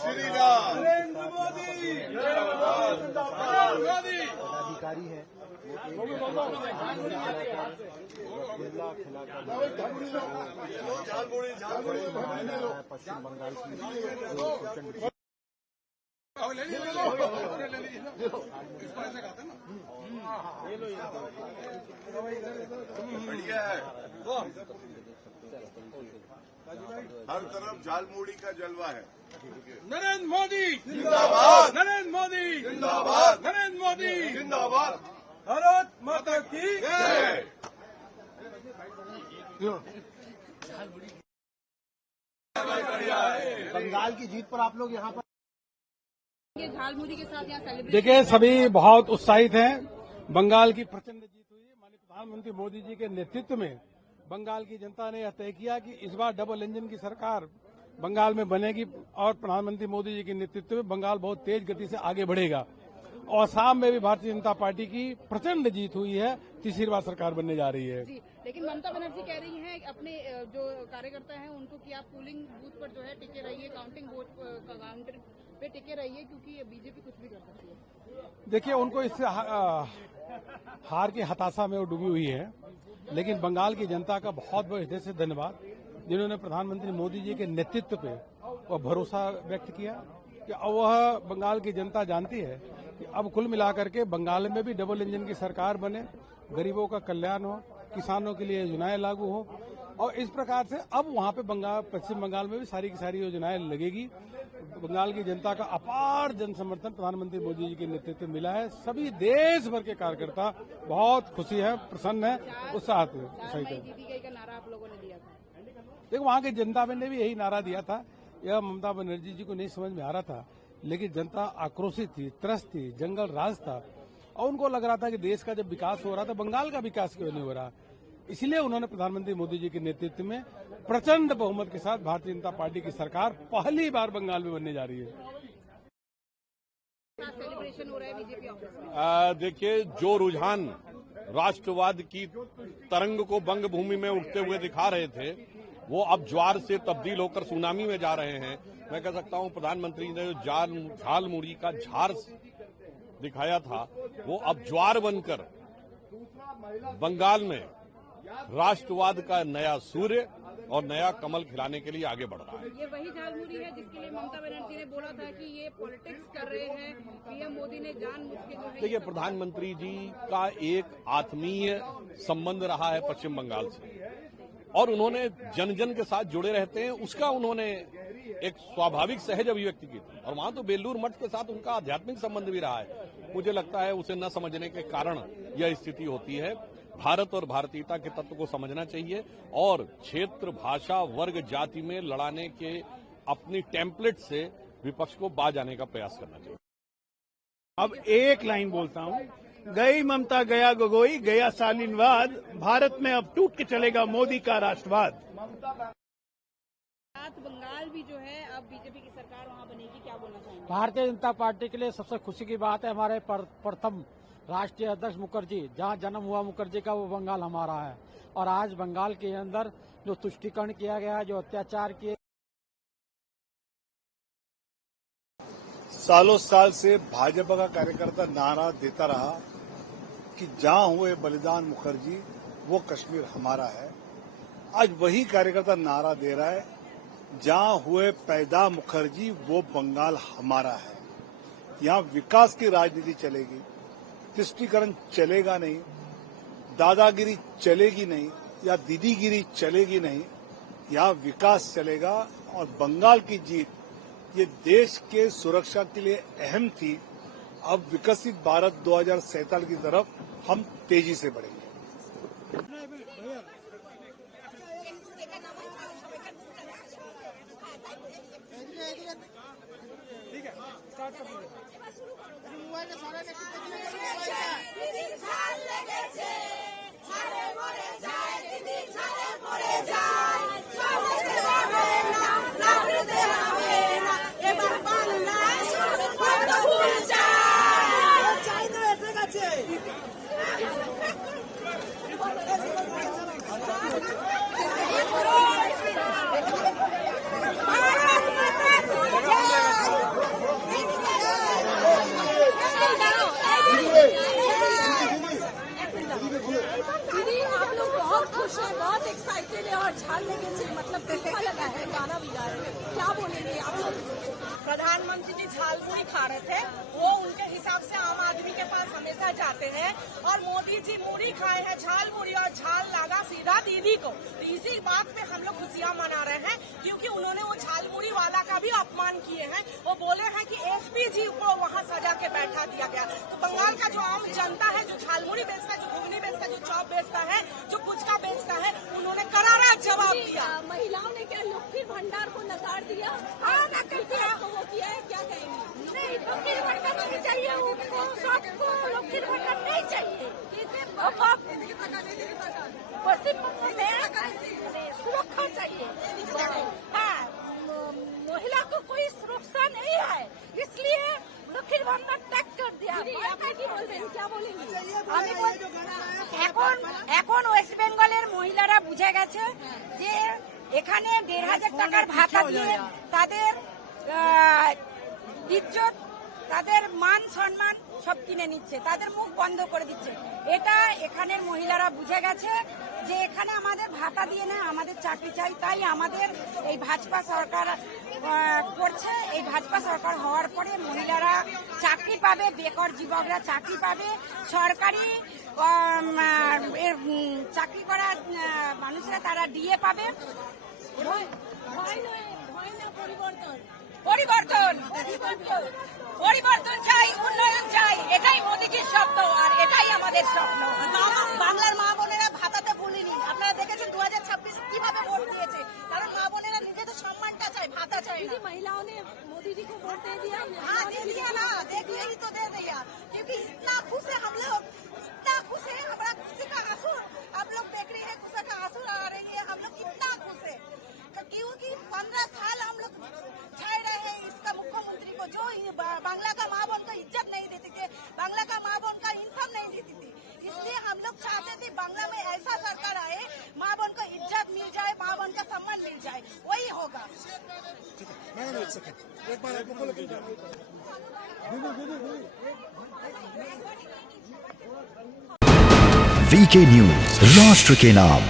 श्री राम। नरेंद्र मोदी अधिकारी है पश्चिम बंगाल की बढ़िया है। हर तरफ झालमुड़ी का जलवा है। नरेंद्र मोदी जिंदाबाद। नरेंद्र मोदी जिंदाबाद। नरेंद्र मोदी जिंदाबाद। भारत माता की जय। बंगाल की जीत पर आप लोग यहाँ पर झालमुड़ी के साथ यहाँ सेलिब्रेट। देखिए, सभी बहुत उत्साहित हैं। बंगाल की प्रचंड जीत हुई है। माननीय प्रधानमंत्री मोदी जी के नेतृत्व में बंगाल की जनता ने यह तय किया कि इस बार डबल इंजन की सरकार बंगाल में बनेगी और प्रधानमंत्री मोदी जी के नेतृत्व में बंगाल बहुत तेज गति से आगे बढ़ेगा। और असम में भी भारतीय जनता पार्टी की प्रचंड जीत हुई है। तीसरी बार सरकार बनने जा रही है। जी, लेकिन ममता बनर्जी कह रही हैं अपने जो कार्यकर्ता हैं उनको कि आप पोलिंग बूथ पर जो है टिके रहिए, काउंटिंग काउंटर पे टिके रहिए, क्योंकि बीजेपी कुछ भी कर सकती है। देखिए, उनको इससे हार की हताशा में वो डूबी हुई है। लेकिन बंगाल की जनता का बहुत बहुत हृदय से धन्यवाद, जिन्होंने प्रधानमंत्री मोदी जी के नेतृत्व पे वह भरोसा व्यक्त किया कि अब वह बंगाल की जनता जानती है कि अब कुल मिलाकर के बंगाल में भी डबल इंजन की सरकार बने, गरीबों का कल्याण हो, किसानों के लिए योजनाएं लागू हो, और इस प्रकार से अब वहां पे पश्चिम बंगाल में भी सारी की सारी योजनाएं लगेगी। बंगाल की जनता का अपार जन समर्थन प्रधानमंत्री मोदी जी के नेतृत्व में मिला है। सभी देश भर के कार्यकर्ता बहुत खुशी है, प्रसन्न है, उत्साहित है। का नारा आप लोगों ने दिया था। देखो, वहां की जनता ने भी यही नारा दिया था। यह ममता बनर्जी जी को नहीं समझ में आ रहा था, लेकिन जनता आक्रोशित थी, त्रस्त थी, जंगल राज था, और उनको लग रहा था कि देश का जब विकास हो रहा था, बंगाल का विकास क्यों नहीं हो रहा। इसलिए उन्होंने प्रधानमंत्री मोदी जी के नेतृत्व में प्रचंड बहुमत के साथ भारतीय जनता पार्टी की सरकार पहली बार बंगाल में बनने जा रही है। सेलिब्रेशन हो रहा है बीजेपी ऑफिस में। देखिए, जो रुझान राष्ट्रवाद की तरंग को बंग भूमि में उठते हुए दिखा रहे थे, वो अब ज्वार से तब्दील होकर सुनामी में जा रहे हैं। मैं कह सकता हूं, प्रधानमंत्री ने जो झालमुड़ी का झार दिखाया था, वो अब ज्वार बनकर बंगाल में राष्ट्रवाद का नया सूर्य और नया कमल खिलाने के लिए आगे बढ़ रहा है। ये वही झालमुड़ी है जिसके लिए ममता बनर्जी ने बोला था कि ये पॉलिटिक्स कर रहे हैं, पीएम मोदी ने जानबूझ के जो है। देखिए, प्रधानमंत्री जी का एक आत्मीय संबंध रहा है पश्चिम बंगाल से, और उन्होंने जन जन के साथ जुड़े रहते हैं, उसका उन्होंने एक स्वाभाविक सहज अभिव्यक्ति की थी। और वहां तो बेलूर मठ के साथ उनका आध्यात्मिक संबंध भी रहा है। मुझे लगता है उसे न समझने के कारण यह स्थिति होती है। भारत और भारतीयता के तत्व को समझना चाहिए और क्षेत्र, भाषा, वर्ग, जाति में लड़ाने के अपनी टेम्पलेट से विपक्ष को बाज आने का प्रयास करना चाहिए। अब एक लाइन बोलता हूं, गई ममता गया गोगोई, गया शालीनवाद, भारत में अब टूट के चलेगा मोदी का राष्ट्रवाद। बंगाल भी जो है अब बीजेपी की सरकार वहां बनेगी, क्या बोलना चाहेंगे? भारतीय जनता पार्टी के लिए सबसे खुशी की बात है, हमारे प्रथम राष्ट्रीय अध्यक्ष मुखर्जी, जहां जन्म हुआ मुखर्जी का, वो बंगाल हमारा है। और आज बंगाल के अंदर जो तुष्टीकरण किया गया, जो अत्याचार किए, सालों साल से भाजपा का कार्यकर्ता नारा देता रहा कि जहां हुए बलिदान मुखर्जी, वो कश्मीर हमारा है। आज वही कार्यकर्ता नारा दे रहा है, जहां हुए पैदा मुखर्जी, वो बंगाल हमारा है। यहां विकास की राजनीति चलेगी, तुष्टीकरण चलेगा नहीं, दादागिरी चलेगी नहीं, या दीदीगिरी चलेगी नहीं। यहां विकास चलेगा। और बंगाल की जीत ये देश के सुरक्षा के लिए अहम थी। अब विकसित भारत 2047 की तरफ हम तेजी से बढ़ेंगे। যায় अकेले और झाल लेके से मतलब देखा लगा है, गाना भी गा रहे हैं, क्या बोलेंगे आप लोग? प्रधानमंत्री जी झाल मुड़ी खा रहे थे, वो उनके हिसाब से आम आदमी के पास हमेशा जाते हैं, और मोदी जी मुड़ी खाए हैं, झाल मुड़ी, और झाल लगा सीधा दीदी को। तो इसी बात पे हम लोग खुशियां मना रहे हैं, क्योंकि उन्होंने वो झाल मुड़ी वाला का भी अपमान किए हैं। वो बोले हैं कि एसपी जी को वहाँ सजा के बैठा दिया गया। तो बंगाल का जो आम जनता है, जो झाल मुड़ी बेचता है, जो घुगनी बेचता है, जो चॉप बेचता है, जो गुटखा बेचता है, उन्होंने करारा जवाब दिया। महिलाओं ने क्या लक्ष्मी भंडार को नकार दिया? हाँ, नकार दिया। वो किया है, क्या कहेंगे? नहीं, लक्ष्मी भंडार नहीं चाहिए, उनको सबको लक्ष्मी भंडार नहीं चाहिए। पश्चिम बंगाल में सुरक्षा चाहिए। हाँ, महिला को कोई सुरक्षा नहीं है, इसलिए लक्ष्मी भंडार टैग कर दिया। क्या बोलेंगे? এখন ওয়েস্ট বেঙ্গলের মহিলারা বুঝে গেছে যে এখানে ১,৫০০ টাকার ভাতা দিয়ে তাদের ইজ্জত, তাদের মান সম্মান সব কিনে নিচ্ছে, তাদের মুখ বন্ধ করে দিচ্ছে। এটা এখানের মহিলারা বুঝে গেছে যে এখানে আমাদের ভাতা দিয়ে না, আমাদের চাকরি চাই। তাই আমাদের এই ভাজপা সরকার করছে। এই ভাজপা সরকার হওয়ার পরে মহিলারা চাকরি পাবে, বেকার যুবকরা চাকরি পাবে, সরকারি চাকরি করা মানুষরা তারা ডিএ পাবে। পরিবর্তন পরিবর্তন চাই, উন্নয়ন চাই, এটাই মোদীজির স্বপ্ন, আর এটাই আমাদের স্বপ্ন। বাংলার মা বোনেরা ভাতাতে ভুলিনি, আপনারা দেখেছেন 2026 কিভাবে ভোট দিয়েছে, কারণ মা বোনেরা নিজেদের সম্মানটা চায়, ভাতা চায় না। महिलाओं ने मोदी जी को वोट दे दिया? हाँ, दे दिया ना, देखिए ही तो दे दिया, क्योंकि इतना खुश है हम लोग, इतना खुश है, हमारा खुशी का आंसू आप लोग देख रही है, खुशी का आंसू आ रही है, हम लोग कितना खुश है, क्योंकि 15 साल हम लोग छाए रहे हैं इसका मुख्यमंत्री को, जो बांग्ला का माँ बहन को इज्जत नहीं देती थी, बांग्ला का माँ बहन का इंसान नहीं देती थी। इसलिए हम लोग चाहते थे बांग्ला में ऐसा सरकार आए, माँ बहन को इज्जत मिल जाए, माँ बहन का सम्मान मिल जाए, वही होगा। VK न्यूज, राष्ट्र के नाम।